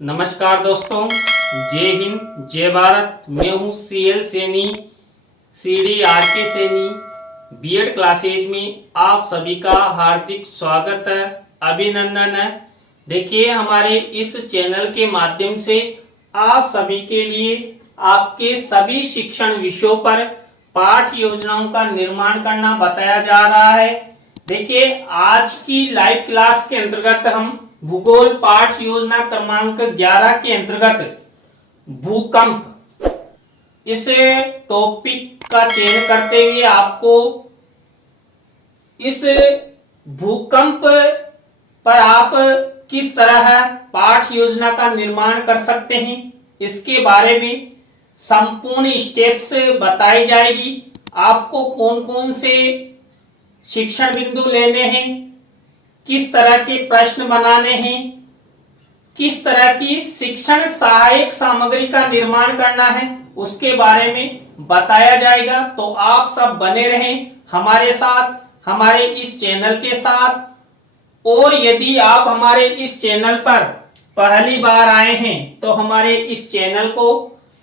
नमस्कार दोस्तों, जय हिंद जय भारत। मैं हूँ CL Saini, CDRK Saini. BEd classes में आप सभी का हार्दिक स्वागत है, अभिनंदन है। देखिए, हमारे इस चैनल के माध्यम से आप सभी के लिए आपके सभी शिक्षण विषयों पर पाठ योजनाओं का निर्माण करना बताया जा रहा है। देखिए, आज की लाइव क्लास के अंतर्गत हम भूगोल पाठ योजना क्रमांक 11 के अंतर्गत भूकंप इस टॉपिक का चयन करते हुए आपको इस भूकंप पर आप किस तरह पाठ योजना का निर्माण कर सकते हैं, इसके बारे में संपूर्ण स्टेप्स बताई जाएगी। आपको कौन कौन से शिक्षण बिंदु लेने हैं, किस तरह के प्रश्न बनाने हैं, किस तरह की शिक्षण सहायक सामग्री का निर्माण करना है, उसके बारे में बताया जाएगा। तो आप सब बने रहें हमारे साथ, हमारे इस चैनल के साथ। और यदि आप हमारे इस चैनल पर पहली बार आए हैं तो हमारे इस चैनल को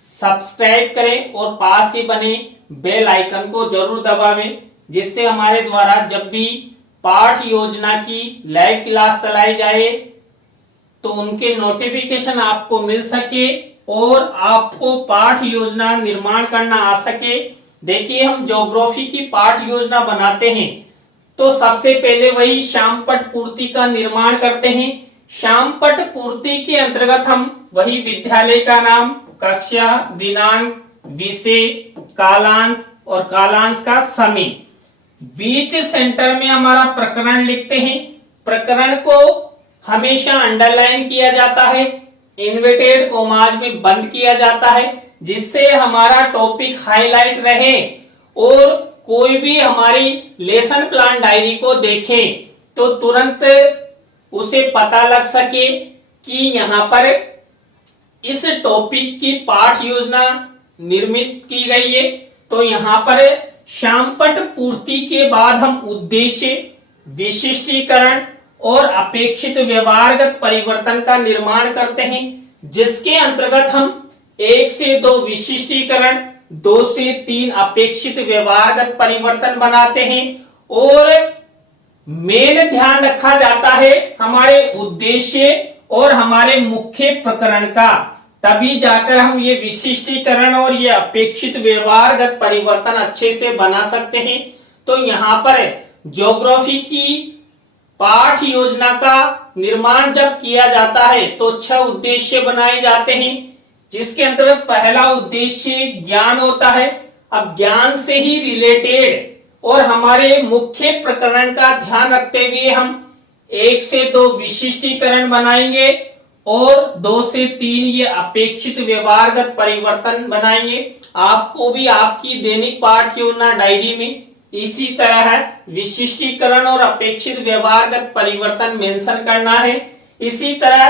सब्सक्राइब करें और पास ही बने बेल आइकन को जरूर दबावें, जिससे हमारे द्वारा जब भी पाठ योजना की लाइव क्लास चलाई जाए तो उनके नोटिफिकेशन आपको मिल सके और आपको पाठ योजना निर्माण करना आ सके। देखिए, हम ज्योग्राफी की पाठ योजना बनाते हैं तो सबसे पहले वही श्यामपट्ट पूर्ति का निर्माण करते हैं। श्यामपट्ट पूर्ति के अंतर्गत हम वही विद्यालय का नाम, कक्षा, दिनांक, विषय, कालांश और कालांश का समय, बीच सेंटर में हमारा प्रकरण लिखते हैं। प्रकरण को हमेशा अंडरलाइन किया जाता है, इन्वर्टेड कॉमास में बंद किया जाता है, जिससे हमारा टॉपिक हाईलाइट रहे और कोई भी हमारी लेसन प्लान डायरी को देखे तो तुरंत उसे पता लग सके कि यहाँ पर इस टॉपिक की पाठ योजना निर्मित की गई है। तो यहाँ पर श्यामपट्ट पूर्ति के बाद हम उद्देश्य, विशिष्टीकरण और अपेक्षित व्यवहारगत परिवर्तन का निर्माण करते हैं, जिसके अंतर्गत हम 1 से 2 विशिष्टीकरण, 2 से 3 अपेक्षित व्यवहारगत परिवर्तन बनाते हैं। और मेन ध्यान रखा जाता है हमारे उद्देश्य और हमारे मुख्य प्रकरण का, तभी जाकर हम ये विशिष्टीकरण और ये अपेक्षित व्यवहारगत परिवर्तन अच्छे से बना सकते हैं। तो यहाँ पर ज्योग्राफी की पाठ योजना का निर्माण जब किया जाता है तो 6 उद्देश्य बनाए जाते हैं, जिसके अंतर्गत पहला उद्देश्य ज्ञान होता है। अब ज्ञान से ही रिलेटेड और हमारे मुख्य प्रकरण का ध्यान रखते हुए हम 1 से 2 विशिष्टीकरण बनाएंगे और 2 से 3 ये अपेक्षित व्यवहारगत परिवर्तन बनाएंगे। आपको भी आपकी दैनिक पाठ योजना डायरी में इसी तरह विशिष्टीकरण और अपेक्षित व्यवहारगत परिवर्तन मेंशन करना है। इसी तरह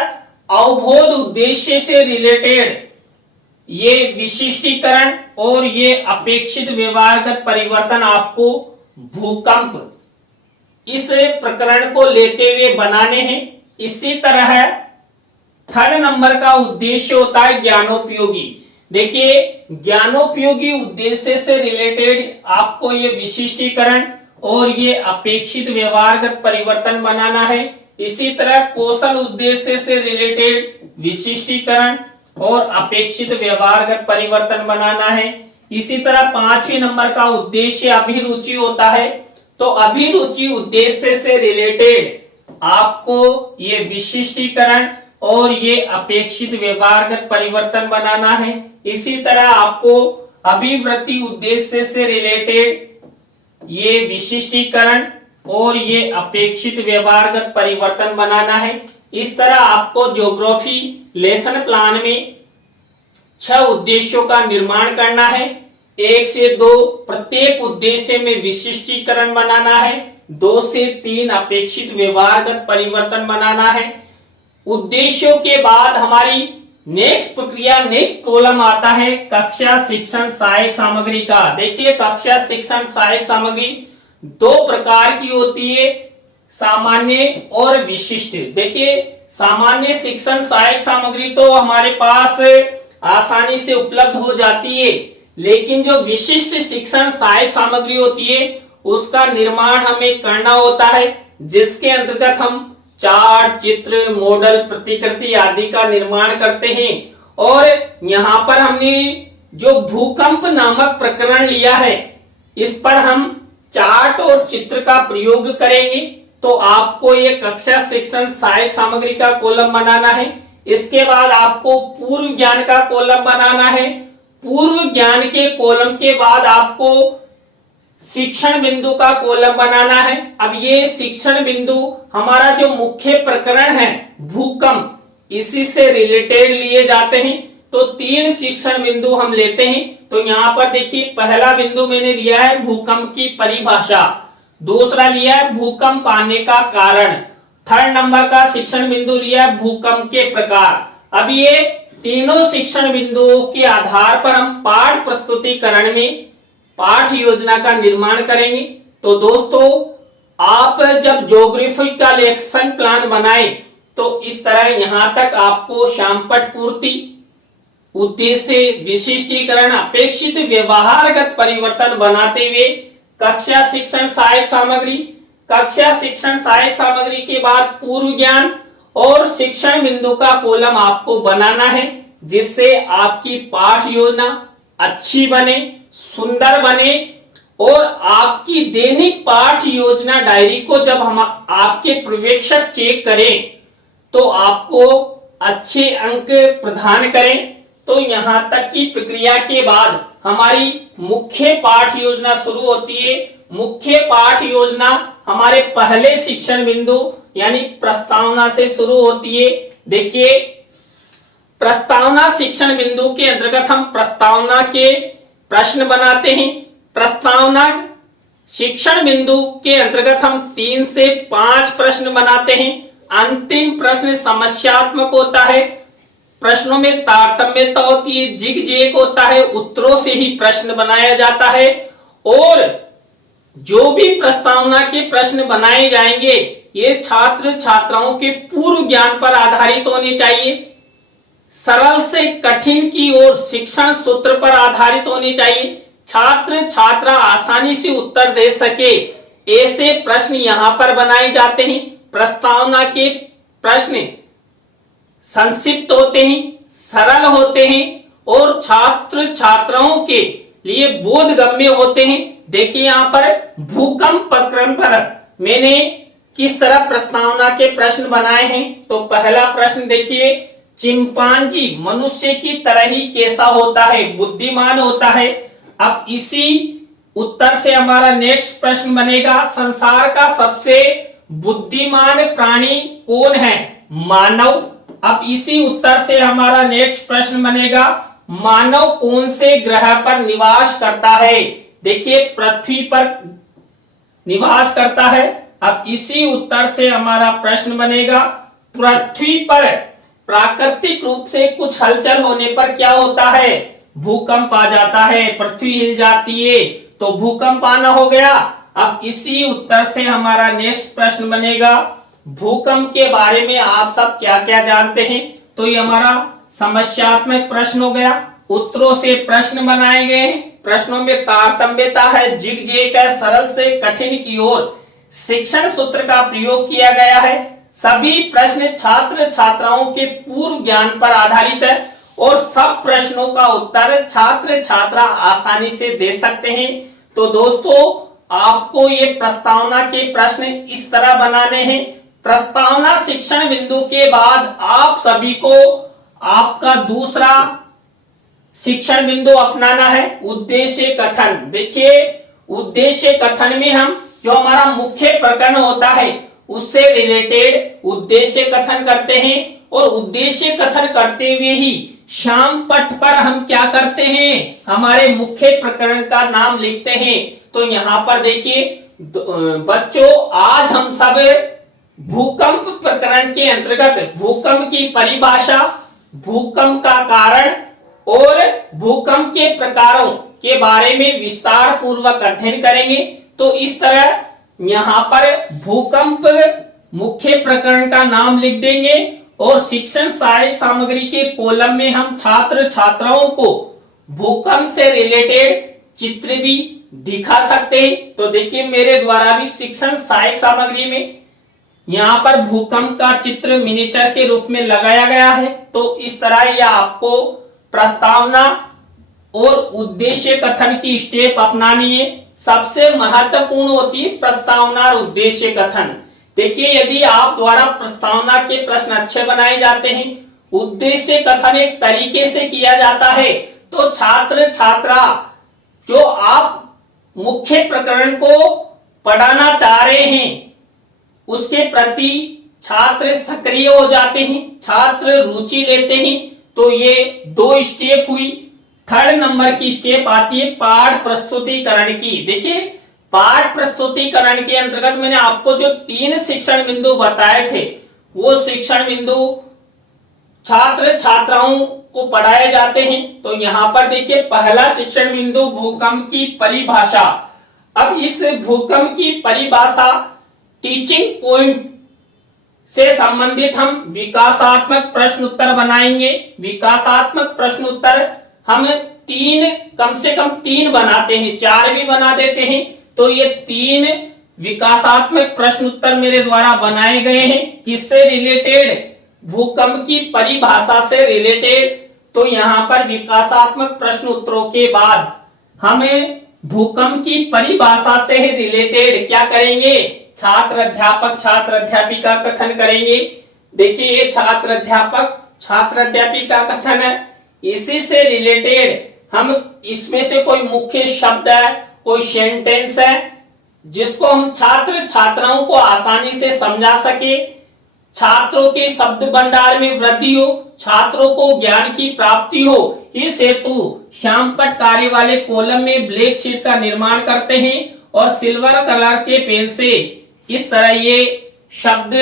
अवबोध उद्देश्य से रिलेटेड ये विशिष्टीकरण और ये अपेक्षित व्यवहारगत परिवर्तन आपको भूकंप इस प्रकरण को लेते हुए बनाने हैं। इसी तरह 3rd नंबर का उद्देश्य होता है ज्ञानोपयोगी। देखिए, ज्ञानोपयोगी उद्देश्य से रिलेटेड आपको ये विशिष्टीकरण और ये अपेक्षित व्यवहारगत परिवर्तन बनाना है। इसी तरह कौशल उद्देश्य से रिलेटेड विशिष्टीकरण और अपेक्षित व्यवहारगत परिवर्तन बनाना है। इसी तरह 5वें नंबर का उद्देश्य अभिरुचि होता है। तो अभिरुचि उद्देश्य से रिलेटेड आपको ये विशिष्टीकरण और ये अपेक्षित व्यवहारगत परिवर्तन बनाना है। इसी तरह आपको अभिवृत्ति उद्देश्य से रिलेटेड ये विशिष्टीकरण और ये अपेक्षित व्यवहारगत परिवर्तन बनाना है। इस तरह आपको ज्योग्राफी लेसन प्लान में 6 उद्देश्यों का निर्माण करना है। 1 से 2 प्रत्येक उद्देश्य में विशिष्टीकरण बनाना है, 2 से 3 अपेक्षित व्यवहारगत परिवर्तन बनाना है। उद्देश्यों के बाद हमारी नेक्स्ट प्रक्रिया, नेक्स्ट कॉलम आता है कक्षा शिक्षण सहायक सामग्री का। देखिए, कक्षा शिक्षण सहायक सामग्री 2 प्रकार की होती है, सामान्य और विशिष्ट। देखिए, सामान्य शिक्षण सहायक सामग्री तो हमारे पास आसानी से उपलब्ध हो जाती है, लेकिन जो विशिष्ट शिक्षण सहायक सामग्री होती है उसका निर्माण हमें करना होता है, जिसके अंतर्गत हम चार्ट, चित्र, मॉडल, प्रतिकृति आदि का निर्माण करते हैं। और यहाँ पर हमने जो भूकंप नामक प्रकरण लिया है, इस पर हम चार्ट और चित्र का प्रयोग करेंगे। तो आपको ये कक्षा शिक्षण सहायक सामग्री का कॉलम बनाना है। इसके बाद आपको पूर्व ज्ञान का कॉलम बनाना है। पूर्व ज्ञान के कॉलम के बाद आपको शिक्षण बिंदु का कॉलम बनाना है। अब ये शिक्षण बिंदु हमारा जो मुख्य प्रकरण है भूकंप, इसी से रिलेटेड लिए जाते हैं। तो 3 शिक्षण बिंदु हम लेते हैं। तो यहाँ पर देखिए, पहला बिंदु मैंने लिया है भूकंप की परिभाषा, दूसरा लिया है भूकंप आने का कारण, थर्ड नंबर का शिक्षण बिंदु लिया है भूकंप के प्रकार। अब ये तीनों शिक्षण बिंदुओं के आधार पर हम पाठ प्रस्तुतिकरण में पाठ योजना का निर्माण करेंगे। तो दोस्तों, आप जब ज्योग्राफी का लेक्शन प्लान बनाए तो इस तरह यहां तक आपको श्यामपट्ट पूर्ति, उद्देश्य, विशिष्टीकरण, अपेक्षित व्यवहारगत परिवर्तन बनाते हुए कक्षा शिक्षण सहायक सामग्री, कक्षा शिक्षण सहायक सामग्री के बाद पूर्व ज्ञान और शिक्षण बिंदु का कॉलम आपको बनाना है, जिससे आपकी पाठ योजना अच्छी बने, सुंदर बने। और आपकी दैनिक पाठ योजना डायरी को जब हम आपके पर्यवेक्षक चेक करें तो आपको अच्छे अंक प्रदान करें। तो यहां तक की प्रक्रिया के बाद हमारी मुख्य पाठ योजना शुरू होती है। मुख्य पाठ योजना हमारे पहले शिक्षण बिंदु यानी प्रस्तावना से शुरू होती है। देखिए, प्रस्तावना शिक्षण बिंदु के अंतर्गत हम प्रस्तावना के प्रश्न बनाते हैं। प्रस्तावना शिक्षण बिंदु के अंतर्गत हम 3 से 5 प्रश्न बनाते हैं। अंतिम प्रश्न समस्यात्मक होता है, प्रश्नों में तारतम्यता होती है, जिग-जैग होता है, उत्तरों से ही प्रश्न बनाया जाता है। और जो भी प्रस्तावना के प्रश्न बनाए जाएंगे ये छात्र छात्राओं के पूर्व ज्ञान पर आधारित होने चाहिए, सरल से कठिन की ओर शिक्षण सूत्र पर आधारित होने चाहिए, छात्र छात्रा आसानी से उत्तर दे सके, ऐसे प्रश्न यहां पर बनाए जाते हैं। प्रस्तावना के प्रश्न संक्षिप्त होते हैं, सरल होते हैं और छात्र छात्राओं के लिए बोधगम्य होते हैं। देखिए, यहाँ पर भूकंप प्रकरण पर मैंने किस तरह प्रस्तावना के प्रश्न बनाए हैं। तो पहला प्रश्न देखिए, चिंपांजी मनुष्य की तरह ही कैसा होता है, बुद्धिमान होता है। अब इसी उत्तर से हमारा नेक्स्ट प्रश्न बनेगा, संसार का सबसे बुद्धिमान प्राणी कौन है, मानव। अब इसी उत्तर से हमारा नेक्स्ट प्रश्न बनेगा, मानव कौन से ग्रह पर निवास करता है। देखिए, पृथ्वी पर निवास करता है। अब इसी उत्तर से हमारा प्रश्न बनेगा, पृथ्वी पर प्राकृतिक रूप से कुछ हलचल होने पर क्या होता है, भूकंप आ जाता है, पृथ्वी हिल जाती है, तो भूकंप आना हो गया। अब इसी उत्तर से हमारा नेक्स्ट प्रश्न बनेगा, भूकंप के बारे में आप सब क्या क्या जानते हैं। तो ये हमारा समस्यात्मक प्रश्न हो गया। उत्तरों से प्रश्न बनाए गए हैं, प्रश्नों में तारतम्यता है, जिग-जैग है, सरल से कठिन की ओर शिक्षण सूत्र का प्रयोग किया गया है। सभी प्रश्न छात्र छात्राओं के पूर्व ज्ञान पर आधारित है और सब प्रश्नों का उत्तर छात्र छात्रा आसानी से दे सकते हैं। तो दोस्तों, आपको ये प्रस्तावना के प्रश्न इस तरह बनाने हैं। प्रस्तावना शिक्षण बिंदु के बाद आप सभी को आपका दूसरा शिक्षण बिंदु अपनाना है, उद्देश्य कथन। देखिए, उद्देश्य कथन में हम जो हमारा मुख्य प्रकरण होता है उससे रिलेटेड उद्देश्य कथन करते हैं और उद्देश्य कथन करते हुए ही श्यामपट्ट पर हम क्या करते हैं, हमारे मुख्य प्रकरण का नाम लिखते हैं। तो यहाँ पर देखिए बच्चों, आज हम सब भूकंप प्रकरण के अंतर्गत भूकंप की परिभाषा, भूकंप का कारण और भूकंप के प्रकारों के बारे में विस्तार पूर्वक अध्ययन करेंगे। तो इस तरह यहाँ पर भूकंप मुख्य प्रकरण का नाम लिख देंगे और शिक्षण सहायक सामग्री के कॉलम में हम छात्र छात्राओं को भूकंप से रिलेटेड चित्र भी दिखा सकते हैं। तो देखिए मेरे द्वारा भी शिक्षण सहायक सामग्री में यहाँ पर भूकंप का चित्र मिनिएचर के रूप में लगाया गया है। तो इस तरह यह आपको प्रस्तावना और उद्देश्य कथन की स्टेप अपनानी है। सबसे महत्वपूर्ण होती है प्रस्तावना और उद्देश्य कथन। देखिए यदि आप द्वारा प्रस्तावना के प्रश्न अच्छे बनाए जाते हैं, उद्देश्य कथन एक तरीके से किया जाता है, तो छात्र छात्रा जो आप मुख्य प्रकरण को पढ़ाना चाह रहे हैं उसके प्रति छात्र सक्रिय हो जाते हैं, छात्र रुचि लेते हैं। तो ये 2 स्टेप हुई। 3rd नंबर की स्टेप आती है पाठ प्रस्तुतिकरण की। देखिए पाठ प्रस्तुतिकरण के अंतर्गत मैंने आपको जो 3 शिक्षण बिंदु बताए थे, वो शिक्षण बिंदु छात्र छात्राओं को पढ़ाए जाते हैं। तो यहाँ पर देखिए पहला शिक्षण बिंदु भूकंप की परिभाषा। अब इस भूकंप की परिभाषा टीचिंग पॉइंट से संबंधित हम विकासात्मक प्रश्न उत्तर बनाएंगे। विकासात्मक प्रश्न उत्तर हम कम से कम 3 बनाते हैं, 4 भी बना देते हैं। तो ये 3 विकासात्मक प्रश्न उत्तर मेरे द्वारा बनाए गए हैं। किससे रिलेटेड? भूकंप की परिभाषा से रिलेटेड। तो यहाँ पर विकासात्मक प्रश्न उत्तरों के बाद हमें भूकंप की परिभाषा से रिलेटेड क्या करेंगे? छात्र अध्यापक छात्र अध्यापिका कथन करेंगे। देखिए ये छात्र अध्यापक छात्र अध्यापिका कथन है। इसी से रिलेटेड हम इसमें से कोई मुख्य शब्द है, कोई सेंटेंस है जिसको हम छात्र छात्राओं को आसानी से समझा सके, छात्रों के शब्द भंडार में वृद्धि हो, छात्रों को ज्ञान की प्राप्ति हो। इस हेतु श्यामपट्ट कार्य वाले कॉलम में ब्लैक शीट का निर्माण करते हैं और सिल्वर कलर के पेन से इस तरह ये शब्द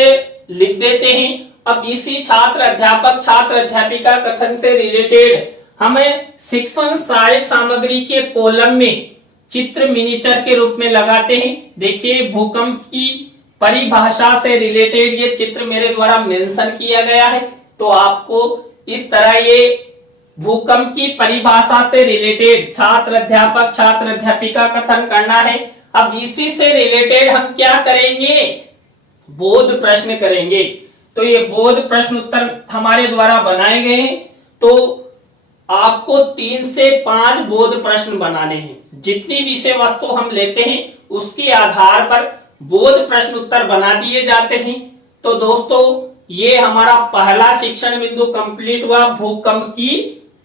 लिख देते हैं। अब इसी छात्र अध्यापक छात्र अध्यापिका कथन से रिलेटेड हमें शिक्षण सहायक सामग्री के कॉलम में चित्र मिनिएचर के रूप में लगाते हैं। देखिए भूकंप की परिभाषा से रिलेटेड ये चित्र मेरे द्वारा मेंशन किया गया है। तो आपको इस तरह ये भूकंप की परिभाषा से रिलेटेड छात्र अध्यापक छात्र अध्यापिका कथन करना है। अब इसी से रिलेटेड हम क्या करेंगे? बोध प्रश्न करेंगे। तो ये बोध प्रश्न उत्तर हमारे द्वारा बनाए गए हैं। तो आपको 3 से 5 बोध प्रश्न बनाने हैं। जितनी विषय वस्तु हम लेते हैं उसके आधार पर बोध प्रश्न उत्तर बना दिए जाते हैं। तो दोस्तों ये हमारा पहला शिक्षण बिंदु कंप्लीट हुआ, भूकंप की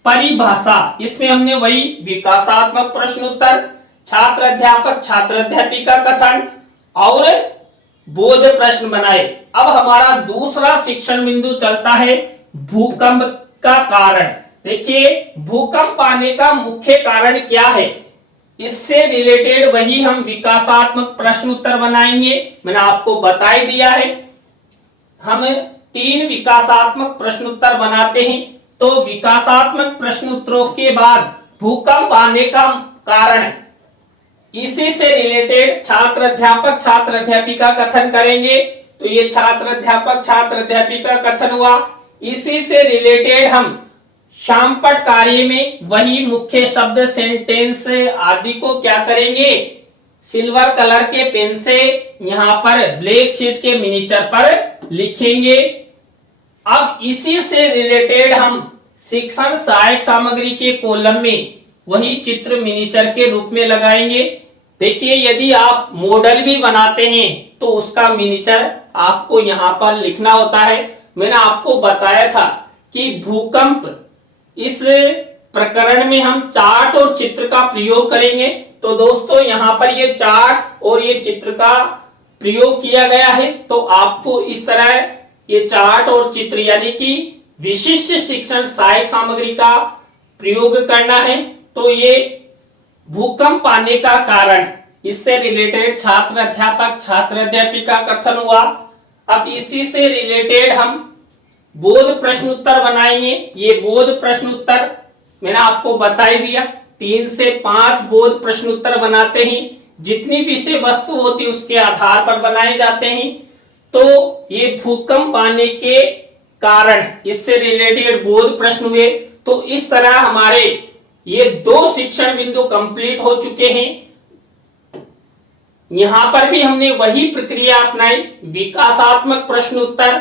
परिभाषा। इसमें हमने वही विकासात्मक प्रश्न उत्तर, छात्र अध्यापक छात्र अध्यापिका कथन और बोध प्रश्न बनाए। अब हमारा दूसरा शिक्षण बिंदु चलता है भूकंप का कारण। देखिए भूकंप आने का मुख्य कारण क्या है, इससे रिलेटेड वही हम विकासात्मक प्रश्न उत्तर बनाएंगे। मैंने आपको बता ही दिया है हम 3 विकासात्मक प्रश्न उत्तर बनाते हैं। तो विकासात्मक प्रश्न उत्तरों के बाद भूकंप आने का कारण, इसी से रिलेटेड छात्र अध्यापक छात्र अध्यापिका कथन करेंगे। तो ये छात्र अध्यापक छात्र अध्यापिका कथन हुआ। इसी से रिलेटेड हम श्यामपट्ट कार्य में वही मुख्य शब्द सेंटेंस आदि को क्या करेंगे? सिल्वर कलर के पेन से यहाँ पर ब्लैक शीट के मिनिएचर पर लिखेंगे। अब इसी से रिलेटेड हम शिक्षण सहायक सामग्री के कॉलम में वही चित्र मिनिएचर के रूप में लगाएंगे। देखिए यदि आप मॉडल भी बनाते हैं तो उसका मिनिएचर आपको यहाँ पर लिखना होता है। मैंने आपको बताया था कि भूकंप इस प्रकरण में हम चार्ट और चित्र का प्रयोग करेंगे। तो दोस्तों यहाँ पर ये चार्ट और ये चित्र का प्रयोग किया गया है। तो आपको इस तरह ये चार्ट और चित्र यानी कि विशिष्ट शिक्षण सहायक सामग्री का प्रयोग करना है। तो ये भूकंप आने का कारण, इससे रिलेटेड छात्र अध्यापक छात्र अध्यापिका कथन हुआ। अब इसी से रिलेटेड हम बोध प्रश्न उत्तर बनाएंगे। ये बोध प्रश्न उत्तर मैंने आपको बता ही दिया, 3 से 5 बोध प्रश्न उत्तर बनाते हैं। जितनी विषय वस्तु होती है उसके आधार पर बनाए जाते हैं। तो ये भूकंप आने के कारण इससे रिलेटेड बोध प्रश्न हुए। तो इस तरह हमारे ये 2 शिक्षण बिंदु कंप्लीट हो चुके हैं। यहां पर भी हमने वही प्रक्रिया अपनाई, विकासात्मक प्रश्न उत्तर,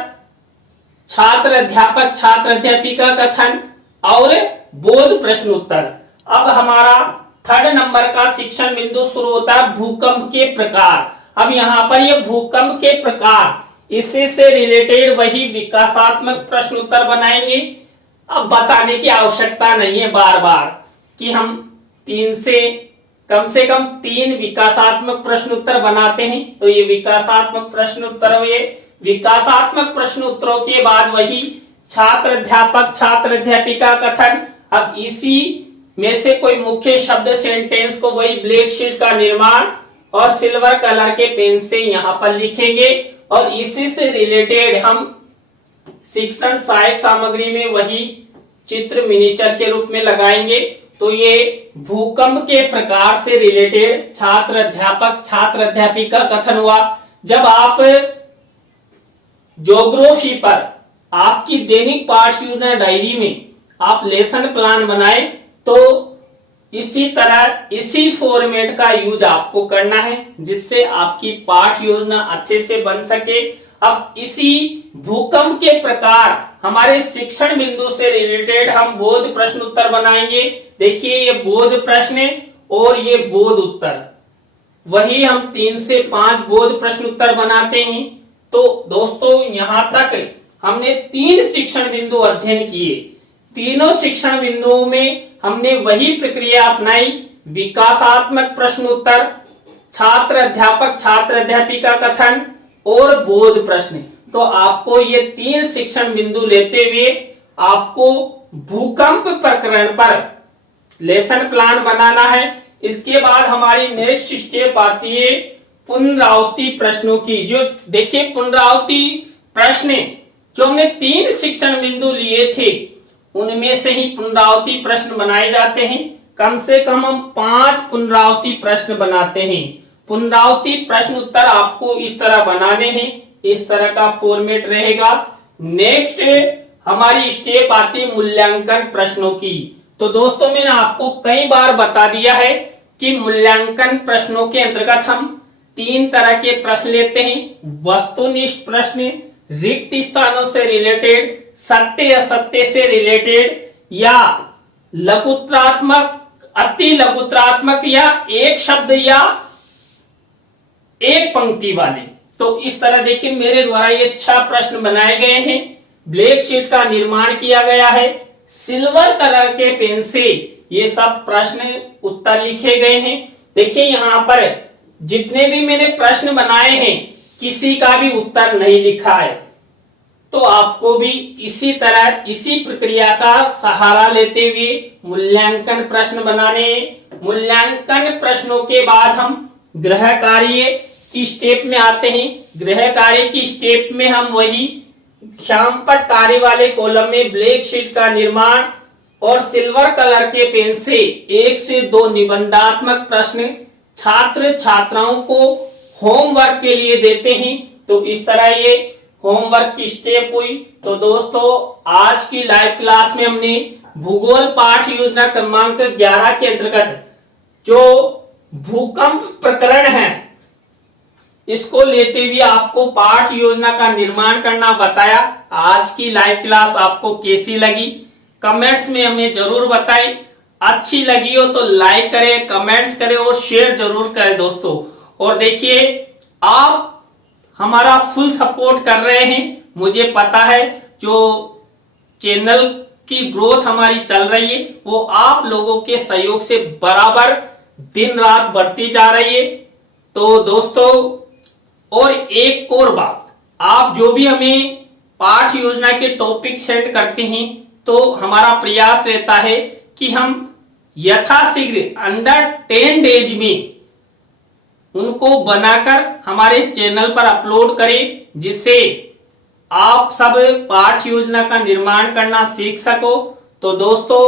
छात्र अध्यापक छात्र अध्यापिका कथन और बोध प्रश्न उत्तर। अब हमारा 3rd नंबर का शिक्षण बिंदु शुरू होता है भूकंप के प्रकार। अब यहां पर ये भूकंप के प्रकार, इससे से रिलेटेड वही विकासात्मक प्रश्न उत्तर बनाएंगे। अब बताने की आवश्यकता नहीं है बार बार कि हम 3 से कम 3 विकासात्मक प्रश्न उत्तर बनाते हैं। तो ये विकासात्मक प्रश्न उत्तर हुए। विकासात्मक प्रश्न उत्तरों के बाद वही छात्र अध्यापक छात्र अध्यापिका कथन। अब इसी में से कोई मुख्य शब्द सेंटेंस को वही ब्लैक शीट का निर्माण और सिल्वर कलर के पेन से यहां पर लिखेंगे और इसी से रिलेटेड हम शिक्षण सहायक सामग्री में वही चित्र मिनीचर के रूप में लगाएंगे। तो ये भूकंप के प्रकार से रिलेटेड छात्र अध्यापक छात्र अध्यापिका कथन हुआ। जब आप ज्योग्राफी पर आपकी दैनिक पाठ योजना डायरी में आप लेसन प्लान बनाए तो इसी तरह इसी फॉर्मेट का यूज आपको करना है जिससे आपकी पाठ योजना अच्छे से बन सके। अब इसी भूकंप के प्रकार हमारे शिक्षण बिंदु से रिलेटेड हम बोध प्रश्न उत्तर बनाएंगे। देखिए ये बोध प्रश्न और ये बोध उत्तर, वही हम 3 से 5 बोध प्रश्न उत्तर बनाते हैं। तो दोस्तों यहां तक हमने 3 शिक्षण बिंदु अध्ययन किए। तीनों शिक्षण बिंदुओं में हमने वही प्रक्रिया अपनाई, विकासात्मक प्रश्न उत्तर, छात्र अध्यापक छात्र अध्यापिका कथन और बोध प्रश्न। तो आपको ये 3 शिक्षण बिंदु लेते हुए आपको भूकंप प्रकरण पर लेसन प्लान बनाना है। इसके बाद हमारी नेक्स्ट स्टेप आती है पुनरावृत्ति प्रश्नों की। जो देखिए पुनरावृत्ति प्रश्न जो हमने 3 शिक्षण बिंदु लिए थे उनमें से ही पुनरावृत्ति प्रश्न बनाए जाते हैं। कम से कम हम 5 पुनरावृत्ति प्रश्न बनाते हैं। पुनरावृत्ति प्रश्न उत्तर आपको इस तरह बनाने हैं, इस तरह का फॉर्मेट रहेगा। नेक्स्ट हमारी स्टेप आती है मूल्यांकन प्रश्नों की। तो दोस्तों मैंने आपको कई बार बता दिया है कि मूल्यांकन प्रश्नों के अंतर्गत हम 3 तरह के प्रश्न लेते हैं, वस्तुनिष्ठ प्रश्न, रिक्त स्थानों से रिलेटेड, सत्य असत्य से रिलेटेड या लघुत्रात्मक अति लघुत्रात्मक या एक शब्द या एक पंक्ति वाले। तो इस तरह देखिए मेरे द्वारा ये 6 प्रश्न बनाए गए हैं, ब्लैक शीट का निर्माण किया गया है, सिल्वर कलर के पेन से ये सब प्रश्न उत्तर लिखे गए हैं। देखिए यहां पर जितने भी मैंने प्रश्न बनाए हैं किसी का भी उत्तर नहीं लिखा है। तो आपको भी इसी तरह इसी प्रक्रिया का सहारा लेते हुए मूल्यांकन प्रश्न बनाने हैं। मूल्यांकन प्रश्नों के बाद हम गृह कार्य की स्टेप में आते हैं। गृह कार्य की स्टेप में हम वही श्यामपट्ट कार्य वाले कॉलम में ब्लैक शीट का निर्माण और सिल्वर कलर के पेन से 1 से 2 निबंधात्मक प्रश्न छात्र छात्राओं को होमवर्क के लिए देते हैं। तो इस तरह ये होमवर्क की स्टेप हुई। तो दोस्तों आज की लाइव क्लास में हमने भूगोल पाठ योजना क्रमांक 11 के अंतर्गत जो भूकंप प्रकरण है इसको लेते हुए आपको पाठ योजना का निर्माण करना बताया। आज की लाइव क्लास आपको कैसी लगी कमेंट्स में हमें जरूर बताएं। अच्छी लगी हो तो लाइक करें, कमेंट्स करें और शेयर जरूर करें दोस्तों। और देखिए आप हमारा फुल सपोर्ट कर रहे हैं, मुझे पता है जो चैनल की ग्रोथ हमारी चल रही है वो आप लोगों के सहयोग से बराबर दिन रात बढ़ती जा रही है। तो दोस्तों और एक और बात, आप जो भी हमें पाठ योजना के टॉपिक सेंड करते हैं तो हमारा प्रयास रहता है कि हम यथाशीघ्र अंडर 10 डेज में उनको बनाकर हमारे चैनल पर अपलोड करें जिससे आप सब पाठ योजना का निर्माण करना सीख सको। तो दोस्तों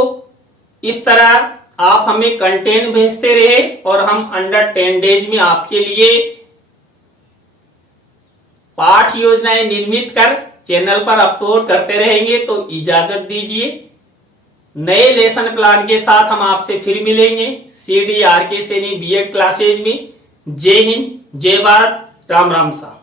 इस तरह आप हमें कंटेंट भेजते रहे और हम अंडर 10 डेज में आपके लिए पाठ योजनाएं निर्मित कर चैनल पर अपलोड करते रहेंगे। तो इजाजत दीजिए, नए लेसन प्लान के साथ हम आपसे फिर मिलेंगे CDRK सैनी B.Ed क्लासेज में। जय हिंद, जय भारत, राम राम सा।